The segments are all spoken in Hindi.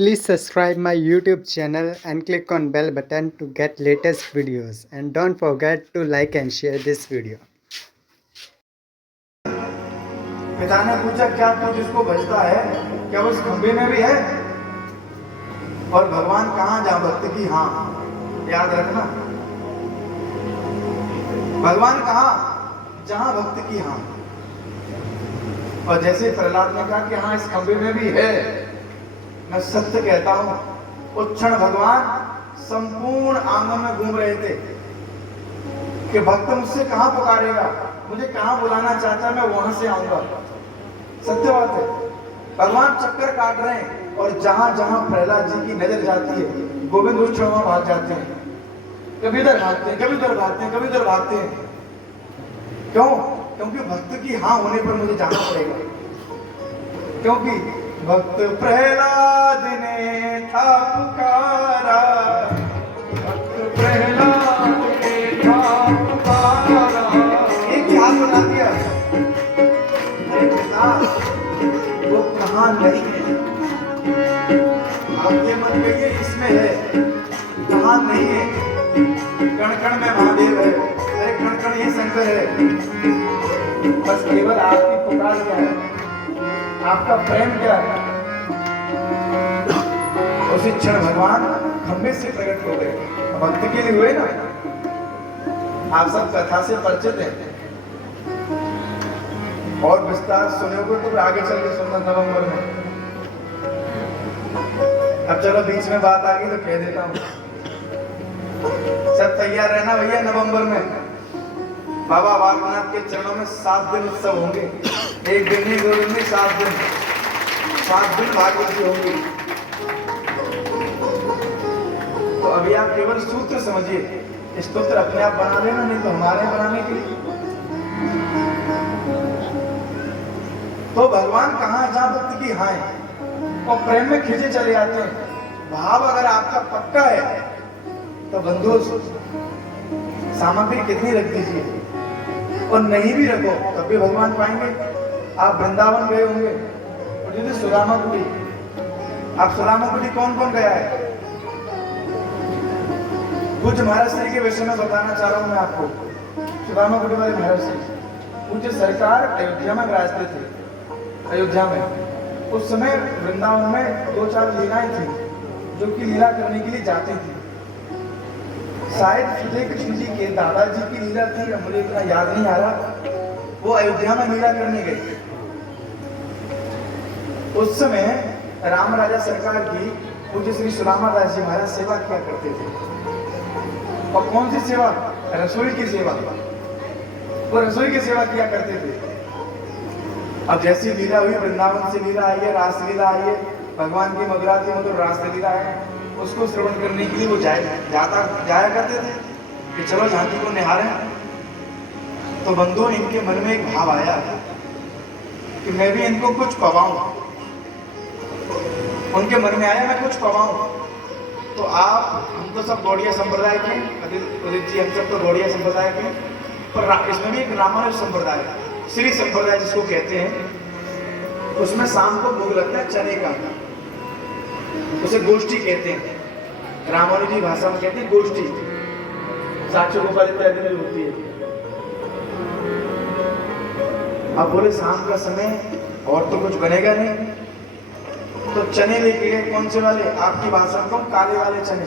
Please subscribe my YouTube channel and click on bell button to get latest videos, and don't forget to like and share this video. पिता ने पूछा, क्या तू जिसको भजता है क्या वो इस खंबे में भी है? और भगवान कहाँ जहाँ भक्त की हाँ, याद रखना, भगवान कहाँ जहाँ भक्त की हाँ। और जैसे प्रहलाद ने कहा कि हाँ इस खंबे में भी है, मैं सत्य कहता हूं, उस क्षण भगवान संपूर्ण आंगन में घूम रहे थे कि भक्त मुझसे कहां पुकारेगा, मुझे कहां बुलाना चाहता, मैं वहां से आऊंगा। सत्य बात है, भगवान चक्कर काट रहे हैं और जहां जहां प्रहलाद जी की नजर जाती है गोविंद उस क्षण वहां भाग जाते हैं। कभी इधर भागते हैं, कभी उधर भागते हैं, कभी उधर भागते हैं। क्यों? क्योंकि भक्त की हाँ होने पर मुझे जाना पड़ेगा। क्योंकि भक्त प्रहलाद ने था पुकारा, भक्त प्रहलाद ने था पुकारा। एक हाथ बना दिया, अरे पिता वो कहाँ नहीं है, आप ये मत कहिए इसमें है, कहाँ नहीं है। कण कण में महादेव है, अरे कण कण ही शंकर है। बस केवल आपकी पुकार क्या है, आपका प्रेम क्या है। उसी क्षण भगवान खंबे से प्रकट हो गए, भक्त के लिए हुए ना। आप सब कथा से परिचित हैं और विस्तार सुनोगे तो आगे चल के सुनना नवंबर में। अब चलो बीच में बात आ गई तो कह देता हूं, सब तैयार रहना भैया। नवंबर में बाबा बालकनाथ के चरणों में 7 दिन उत्सव होंगे। एक दिन नहीं, 2 दिन नहीं, 7 दिन, 7 दिन भागवती होंगी। तो अभी आप केवल सूत्र समझिए, स्तोत्र अपने आप बना लेना, नहीं तो हमारे बनाने के लिए। तो भगवान कहाँ जहाँ भक्त की हाँ है और प्रेम में खिंचे चले आते हैं। भाव अगर आपका पक्का है तो बंधु सामग्री कितनी रख दीजिए, और नहीं भी रखो तब भी भगवान पाएंगे। आप वृंदावन गए होंगे और जैसे सुदामा कुटी, आप सुदामा कुटी कौन कौन गया है? पूज्य महाराज श्री के विषय में बताना चाह रहा हूं मैं आपको। सुदामा कुटी वाले महाराज श्री पूज्य सरकार अयोध्या में विराजते थे। अयोध्या में उस समय वृंदावन में 2-4 लीलाएं थी जो कि लीला करने के लिए जाती थी। शायद श्री कृष्ण जी के दादाजी की लीला थी, मुझे इतना याद नहीं आ रहा। वो अयोध्या में लीला करने गए। उस समय राम राजा सरकार की पूज्य श्री सुदामा दास जी महाराज सेवा किया करते थे। और कौन सी सेवा? रसोई की सेवा। वो रसोई की सेवा किया करते थे। अब जैसी लीला हुई, वृंदावन से लीला आई है, रास लीला आई है, भगवान की मधुराती मधुर रास लीला है, उसको श्रवण करने के लिए वो जाया करते थे कि चलो झांकी को निहारें। तो बंधुओं, इनके मन में एक भाव आया कि मैं भी इनको कुछ पवाऊं। उनके मन में आया मैं कुछ पवाऊं। तो आप, हम तो सब गौड़िया संप्रदाय के, उदित जी हम सब तो गौड़िया संप्रदाय के, पर इसमें भी एक रामानुज संप्रदाय, श्री संप्रदाय जिसको कहते हैं, उसमें शाम को भोग लगता है चने का, उसे गोष्ठी कहते हैं। रामानुजी भाषा में कहते हैं गोष्ठी, साक्ष्य गोपाल इत्यादि में होती है। अब बोले शाम का समय और तो कुछ बनेगा नहीं, तो चने लेके गए। कौन से वाले? आपकी भाषा में काले वाले चने।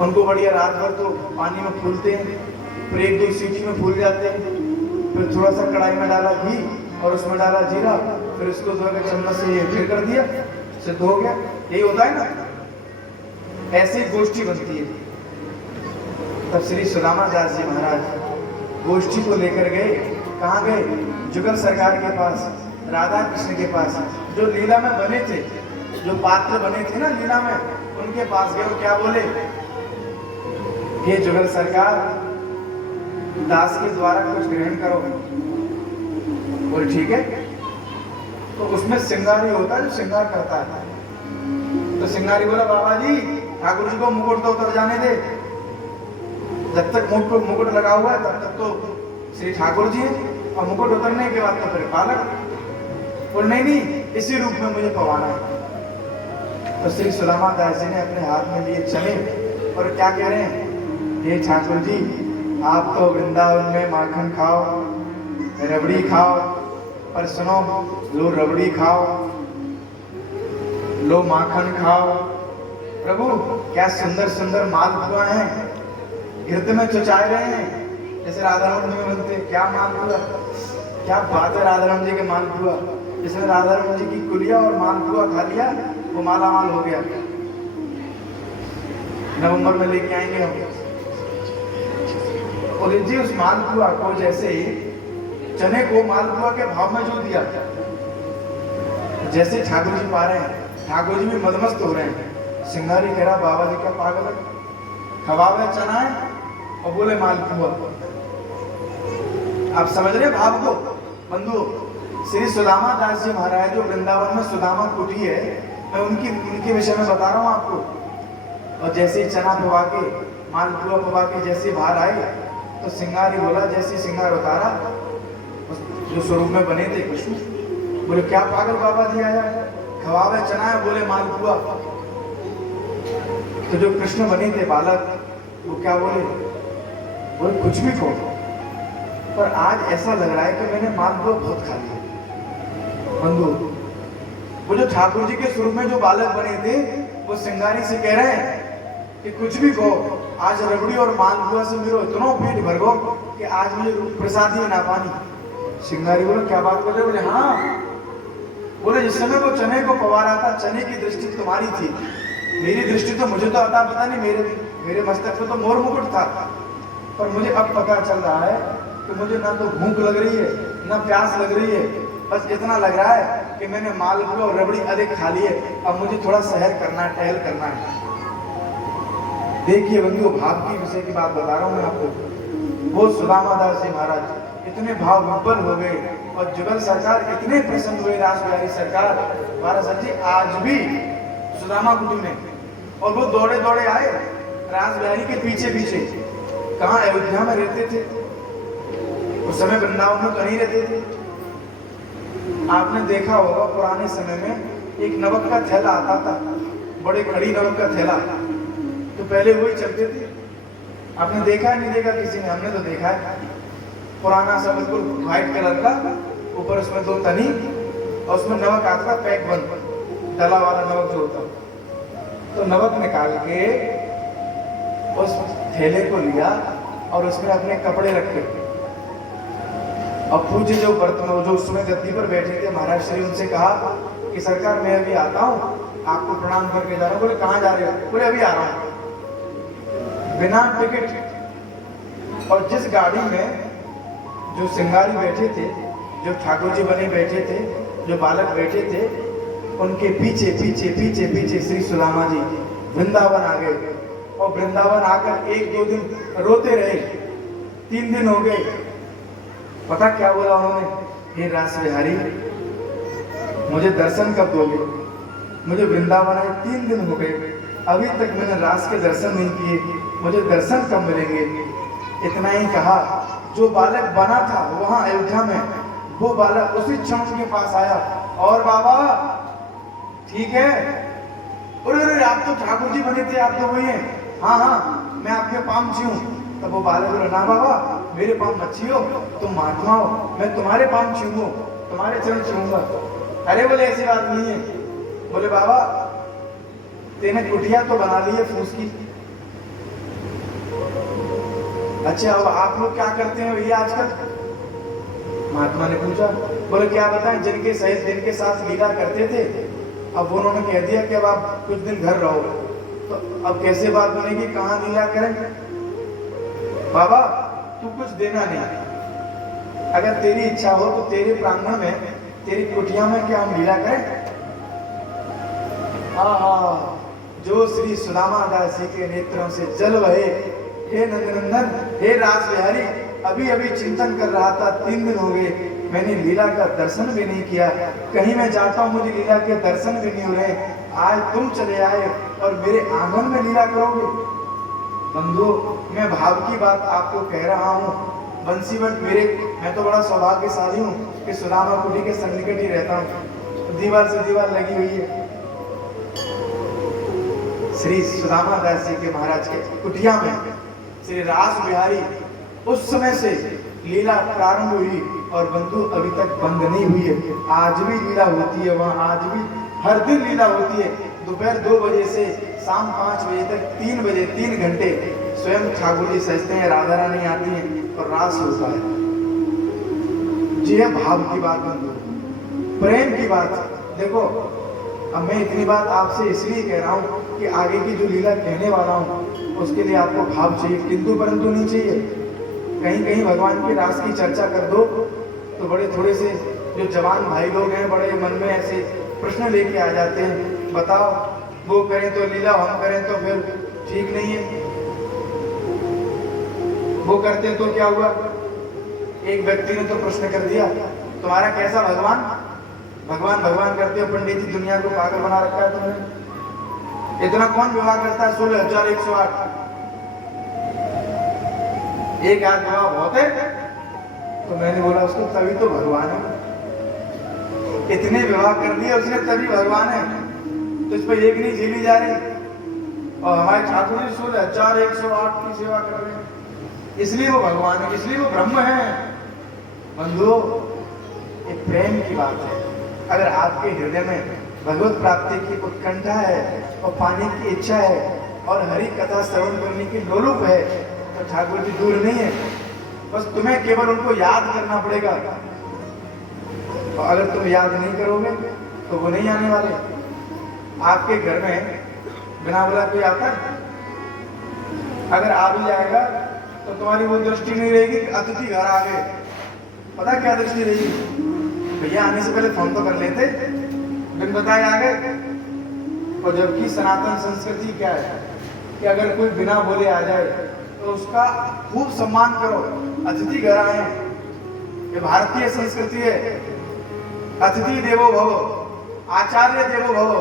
उनको बढ़िया रात भर तो पानी में फूलते हैं, फिर 1-2 सीटी में फूल जाते हैं, फिर थोड़ा सा कढ़ाई में डाला घी और उसमें डाला जीरा, फिर उसको धो के चम्मच से ये फिर कर दिया, सिद्ध हो गया। यही होता है ना, ऐसी गोष्ठी बनती है। तब श्री सुदामा दास जी महाराज गोष्ठी को लेकर गए। कहाँ गए? जुगल सरकार के पास, राधा कृष्ण के पास, जो लीला में बने थे, जो पात्र बने थे ना लीला में, उनके पास गए। क्या बोले? हे जुगल सरकार, दास के द्वारा कुछ ग्रहण करो। बोले ठीक है। तो उसमें सिंगारी होता है जो श्रृंगार करता है। तो सिंगारी बोला, बाबा जी ठाकुर जी को मुकुट तो उतर जाने दे, जब तक मुकुट लगा हुआ है तब तक तो श्री ठाकुर जी है, और मुकुट उतरने के बाद तो फिर बालक। और नहीं, इसी रूप में मुझे पवाना है। तो श्री सुदामा दास जी ने अपने हाथ में लिए चने और क्या कह रहे हैं, हे ठाकुर जी आप तो वृंदावन में माखन खाओ, रबड़ी खाओ, पर सुनो, लो रबड़ी खाओ, लो माखन खाओ। प्रभु क्या सुंदर सुंदर मालपुआ हैं, घृत में चुचाए रहे हैं जैसे राधारमण जी में बनते। क्या मालपुआ, क्या बात है राधारमण जी के मालपुआ। जिसने राधारमण जी की कुलिया और मालपुआ खा लिया वो माला माल हो गया। नवंबर में लेके आएंगे हम। उदित जी उस मालपुआ को जैसे ही चने को मालपुआ के भाव में जो दिया, जैसे ठाकुर जी पा रहे हैं, ठाकुर जी भी मदमस्त हो रहे हैं। सिंगारी कह रहा बाबा जी क्या पागल है, खवावे चना है और बोले मालपुआ। आप समझ रहे भाव को बंधु। श्री सुदामा दास जी महाराज जो वृंदावन में सुदामा कुटी है, मैं उनके विषय में बता रहा हूँ आपको। और जैसे ही चना पवा के मालपुआ पवा के जैसे बाहर आए तो सिंगारी बोला, जैसे सिंगार उतारा जो स्वरूप में बने थे कृष्ण, बोले क्या पागल बाबा जी आया, खवावे चना है, बोले मालपुआ। तो जो कृष्ण बने थे बालक वो क्या बोले, बोले कुछ भी कहो, पर आज ऐसा लग रहा है कि मैंने मालपुआ बहुत खा लिया। बंधु वो जो ठाकुर जी के स्वरूप में जो बालक बने थे वो सिंगारी से कह रहे हैं कि कुछ भी कहो, आज रबड़ी और मालपुआ से मेरा इतना पेट भर गो कि आज मुझे प्रसाद ही ना पानी। सिंगारी बोले क्या बात कर रहे हो, बोले हाँ, बोले जिस समय वो चने को पवा रहा था चने की दृष्टि तुम्हारी थी, मेरी दृष्टि तो मुझे तो अता पता नहीं, मेरे मस्तक पे तो मोर मुकुट था, पर मुझे अब पता चल रहा है कि मुझे ना तो भूख लग रही है ना प्यास लग रही है, बस इतना लग रहा है कि मैंने मालपुआ और रबड़ी अधिक खा ली है, अब मुझे थोड़ा सहर करना है, टहल करना है। देखिए बंधुओं भाव की विषय की बात बता रहा हूँ मैं आपको। वो सुदामा दास जी महाराज इतने भाव विभ्वल हो गए और जुगल सरकार इतने प्रसन्न हुए, रास बिहारी सरकार महाराज जी आज भी सुदामा कुटी में, और वो दौड़े दौड़े आए रास बिहारी के पीछे पीछे। कहाँ अयोध्या में रहते थे उस समय, वृंदावन में तो नहीं रहते थे। आपने देखा होगा पुराने समय में एक नमक का थैला आता था, बड़े खड़ी नमक का थैला, तो पहले वही चलते थे। आपने देखा है नहीं देखा किसी ने, हमने तो देखा है। पुराना सा बिल्कुल व्हाइट कलर का, ऊपर उसमें दो तनी और उसमें नमक आता था पैक बंद, डला वाला नमक जो होता। तो नमक निकाल के उस थैले को लिया और उसमें अपने कपड़े रखे और पूज्य जो बर्तन जो उसमें गद्दी पर बैठे थे महाराज श्री, उनसे कहा कि सरकार मैं अभी आता हूँ, आपको प्रणाम करके जा रहा हूँ। बोले कहाँ जा रहे हो, बोले अभी आ रहा हूँ, बिना टिकट। और जिस गाड़ी में जो सिंगारी बैठे थे, जो ठाकुर जी बने बैठे थे, जो बालक बैठे थे, उनके पीछे पीछे पीछे पीछे श्री सुदामा जी वृंदावन आ गए। और वृंदावन आकर 1-2 दिन रोते रहे, 3 दिन हो गए। पता क्या बोला उन्होंने, हे रास बिहारी मुझे दर्शन कब दोगे, मुझे वृंदावन आए 3 दिन हो गए, अभी तक मैंने रास के दर्शन नहीं किए, मुझे दर्शन कब मिलेंगे। इतना ही कहा, जो बालक बना था वहां अयोध्या में, वो बालक उसी क्षण उनके पास आया, और बाबा ठीक है, अरे आप तो ठाकुर जी बने थे, आप तो वही हैं, हाँ हाँ मैं आपके पाँव छूऊं। तब वो बालक बोला ना बाबा मेरे पाँव मत छुओ, तुम महात्मा हो, मैं तुम्हारे पाँव छूऊंगा, तुम्हारे चरण छूऊंगा। अरे बोले ऐसी बात नहीं है। बोले बाबा तेने कुटिया तो बना ली है फूस की, अच्छा अब आप लोग क्या करते हैं ये आजकल। महात्मा ने पूछा, बोले क्या बताएं, जिनके सहित जिनके साथ लीला करते थे, अब उन्होंने कह दिया कि अब आप कुछ दिन घर रहो, तो अब कैसे बात बनेगी, कहाँ लीला करें। बाबा तू कुछ देना नहीं, अगर तेरी इच्छा हो तो तेरे प्रांगण में, तेरी कुटिया में क्या हम लीला करें। हाँ, जो श्री सुदामा दास जी के नेत्रों से जल बहे, हे नंदनंदन, हे रास बिहारी, अभी अभी चिंतन कर रहा था, 3 दिन हो गए मैंने लीला का दर्शन भी नहीं किया, कहीं मैं जाता हूँ मुझे लीला के दर्शन भी नहीं हो रहे, आज तुम चले आए और मेरे आंगन में लीला करोगे। बंधु मैं भाव की बात आपको कह रहा हूँ, बंसीवट मेरे, मैं तो बड़ा सौभाग्यशाली हूँ कि सुदामा कुटी के सन्निकट ही रहता हूँ, दीवार से दीवार लगी हुई है। श्री सुदामा दास जी के महाराज के कुटिया में श्री रास बिहारी उस समय से लीला प्रारंभ हुई और बंधु अभी तक बंद नहीं हुई है। आज भी लीला होती है वहाँ, आज भी हर दिन लीला होती है। दोपहर 2 बजे से शाम 5 बजे तक 3 बजे 3 घंटे स्वयं ठाकुर जी सजते हैं, राधा रानी आती हैं और रास होता है। जी है भाव की बात, बंधु, प्रेम की बात। देखो अब मैं इतनी बात आपसे इसलिए कह रहा हूँ कि आगे की जो लीला कहने वाला हूँ उसके लिए आपको भाव चाहिए, किंतु परंतु नहीं चाहिए। कहीं कहीं भगवान की रास की चर्चा कर दो तो बड़े थोड़े से जो जवान भाई लोग हैं बड़े मन में ऐसे प्रश्न लेके आ जाते हैं, बताओ वो करें तो लीला, हम करें तो फिर ठीक नहीं है। वो करते तो क्या हुआ? एक व्यक्ति ने तो प्रश्न कर दिया, तुम्हारा कैसा भगवान? भगवान भगवान करते हो पंडित जी, दुनिया को पागल बना रखा है तुमने। इतना कौन विवाह करता है? 16,108। एक आध विवाह बहुत है। तो मैंने बोला उसको तभी तो भगवान है। इतने विवाह कर दिए उसने तभी भगवान है। तो इस पर एक नहीं झेली जा रही। और हमारे ठाकुर जी 16,108 की सेवा कर रहे हैं, इसलिए वो भगवान है, इसलिए वो ब्रह्म है। बंधुओं, ये प्रेम की बात है। अगर आपके हृदय में भगवत प्राप्ति की उत्कंठा है और पाने की इच्छा है और हरि कथा श्रवण करने की लोलुप है तो ठाकुर जी दूर नहीं है। बस तुम्हें केवल उनको याद करना पड़ेगा। और अगर तुम याद नहीं करोगे तो वो नहीं आने वाले। आपके घर में बिना बोला कोई आता है? अगर आ भी जाएगा तो तुम्हारी वो दृष्टि नहीं रहेगी कि अतिथि घर आ गए। पता क्या दृष्टि रहेगी? भैया आने से पहले फोन तो कर लेते, बिन बताए आ गए। और जबकि सनातन संस्कृति क्या है कि अगर कोई बिना बोले आ जाए तो उसका खूब सम्मान करो। अतिथि घर आए, ये भारतीय संस्कृति है। अतिथि देवो भव, आचार्य देवो भव,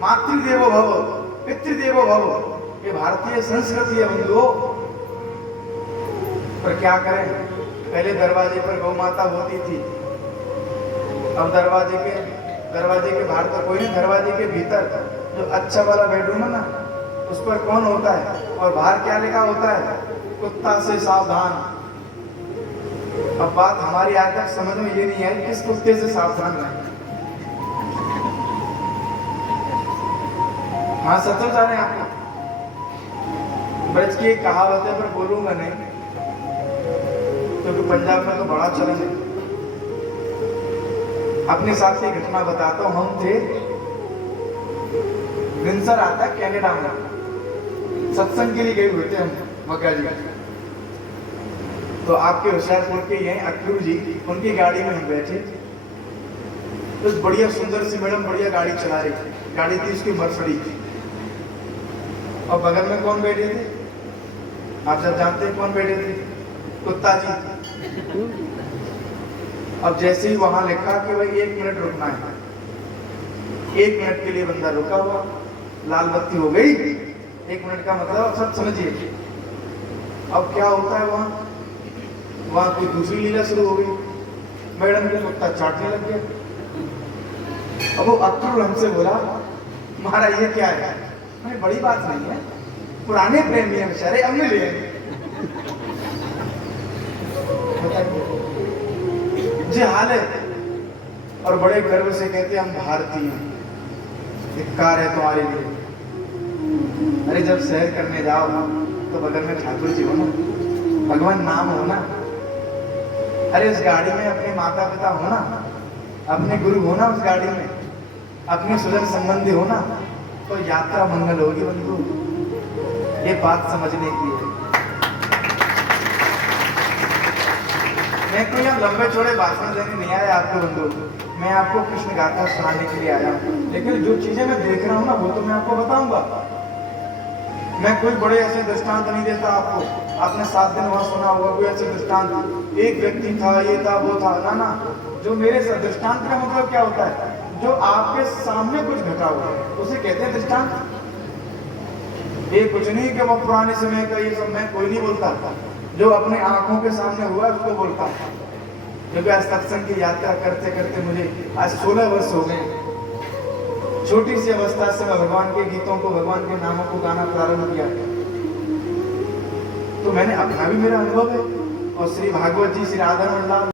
मातृ देवो भव, पितृ देवो भव, ये भारतीय संस्कृति है बंधुओं। पर क्या करें, पहले दरवाजे पर गौ माता होती थी, अब दरवाजे के बाहर तो कोई नहीं, दरवाजे के भीतर जो अच्छा वाला बेडरूम है ना उस पर कौन होता है और बाहर क्या लिखा होता है? कुत्ता से सावधान। अब बात हमारी आज तक समझ में ये नहीं है किस कुत्ते से सावधान है। हाँ सच बता रहे हैं आपको। ब्रज की एक कहावत है पर बोलूंगा नहीं क्योंकि पंजाब में तो बड़ा चलन है। अपने साथ की घटना बताता हूँ। हम थे विंसर आता है कनाडा में, सत्संग के लिए गए हुए थे हम मक्का जी। तो आपके होशियारपुर के ही हैं अक्रूर जी, उनकी गाड़ी में हम बैठे। तो बढ़िया सुंदर सी मैडम बढ़िया गाड़ी चला रही थी। गाड़ी थी उसकी मर्सिडीज। और बगल में कौन बैठे थे? आप सब जानते हैं कौन बैठे थे? कुत्ता जी। अब जैसे ही वहां लिखा कि भाई 1 मिनट रुकना है, 1 मिनट के लिए बंदा रुका हुआ, लाल बत्ती हो गई। 1 मिनट का मतलब सब समझिए। अब क्या होता है वहां कोई दूसरी लीला शुरू हो गई। मैडम को कुत्ता चाटने लग गया। अब वो अक्रूर हमसे बोला, महाराज ये क्या है? मैंने बड़ी बात नहीं है, पुराने प्रेमी हैं बेचारे, अब मिले जी हाल है। और बड़े गर्व से कहते हम भारतीय हैं, धिक्कार है तुम्हारे लिए। अरे जब सैर करने जाओ तो बगल में ठाकुर जी हो ना, भगवान नाम हो ना। अरे उस गाड़ी में अपने माता पिता हो ना, अपने गुरु हो ना, उस गाड़ी में अपने सुजन संबंधी हो ना, तो यात्रा मंगल होगी बंधु। ये बात समझने की है। मैं कोई यहाँ लंबे चौड़े भाषण देने नहीं आया आपको बंधु, मैं आपको कृष्ण गाथा सुनाने के लिए आया हूँ। लेकिन जो चीजें मैं देख रहा हूँ ना वो तो मैं आपको बताऊंगा। मैं कोई बड़े ऐसे दृष्टांत नहीं देता आपको। आपने 7 दिन वहां सुना होगा कोई ऐसे दृष्टांत, एक व्यक्ति था, ये था, वो था, ना। जो मेरे दृष्टांत का मतलब क्या होता है? जो आपके सामने कुछ घटा हुआ है उसे कहते हैं दृष्टांत। ये कुछ नहीं कि वो पुराने समय का ये सब मैं कोई नहीं बोलता, जो अपने आंखों के सामने हुआ उसको बोलता। क्योंकि आज सत्संग की यात्रा करते करते मुझे आज 16 वर्ष हो गए। छोटी सी अवस्था से मैं भगवान के गीतों को, भगवान के नामों को गाना प्रारंभ किया है। तो मैंने अपना भी मेरा अनुभव है, और श्री भागवत जी, श्री राधा रमन लाल